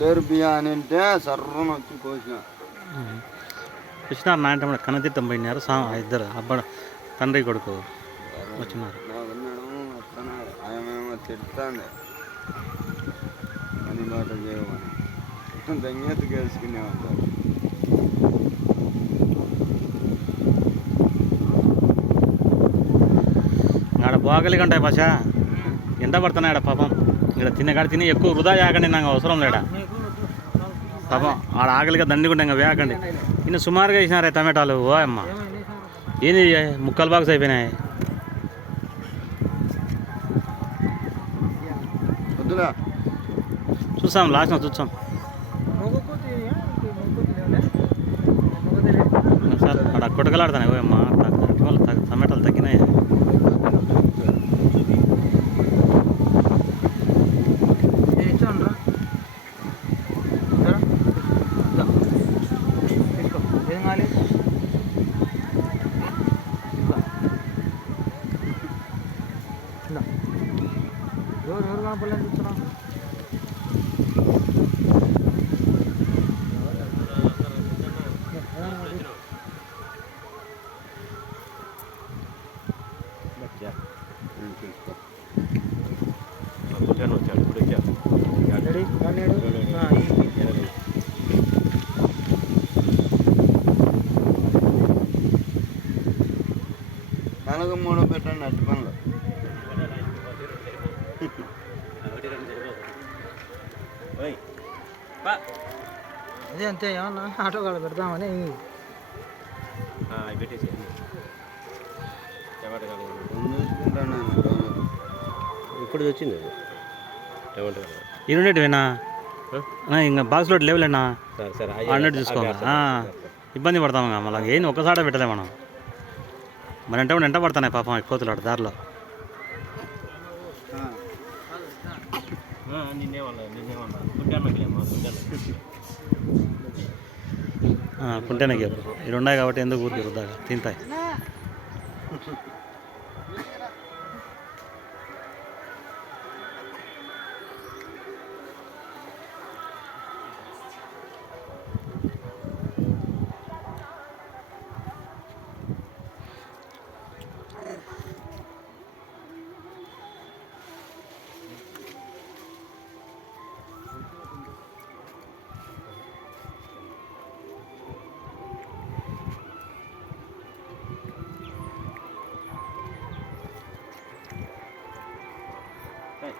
లేరు బియ్య అని అంటే సర్రను వచ్చి కోసిన కృష్ణ నా అంటే కన్నతీర్థం పోయినారు ఇద్దరు అబ్బాయి తండ్రి కొడుకు వచ్చినారు. ఆయమేమో తిడుతుంది పని బాట చేయమని దంగెత్తుకు వేసుకునేవాళ్ళు. ఆడ బాగలిగా ఉంటాయి భాష ఎంత పడుతున్నాయి ఆడ పాపం. ఇక్కడ తినేకాడ తిని ఎక్కువ వృధా చేయకండి, నాకు అవసరం లేడా పాపం. ఆడ ఆకలిగా దండిగుంటే ఇంకా వేయకండి. ఇన్ని సుమారుగా వేసినారే టమాటాలు. ఓ అమ్మ ఏంది ముక్కలు బాక్స్ అయిపోయినాయి. చూసాం లాస్ట్ చూసాం సార్ అక్కడ కొట్టకలాడుతాయి. ఓ అమ్మ టమాటాలు తగ్గినాయి. ఎవరు కనపడలేదు చూస్తున్నా. కనక మూడో పెట్టండి అట్టి పనులు. అదే అంతే ఏమన్నా ఆటో కాడ పెడతామని ఇప్పుడు వచ్చింది టమాటా ఇరుండేటివేనా ఇంకా బాక్స్లో లేవులేనా అన్నట్టు చూసుకోవాలి. ఇబ్బంది పడతాము మళ్ళీ ఏంది ఒక్కసారి పెట్టలే మనం. మరి ఎంట పడుతున్నాయి పాపం కోతులాడు దారిలో. కుంటేనే గేపు ఇవి ఉన్నాయి కాబట్టి ఎందుకు ఊరికి వృద్దాగా తింటాయి. Hey.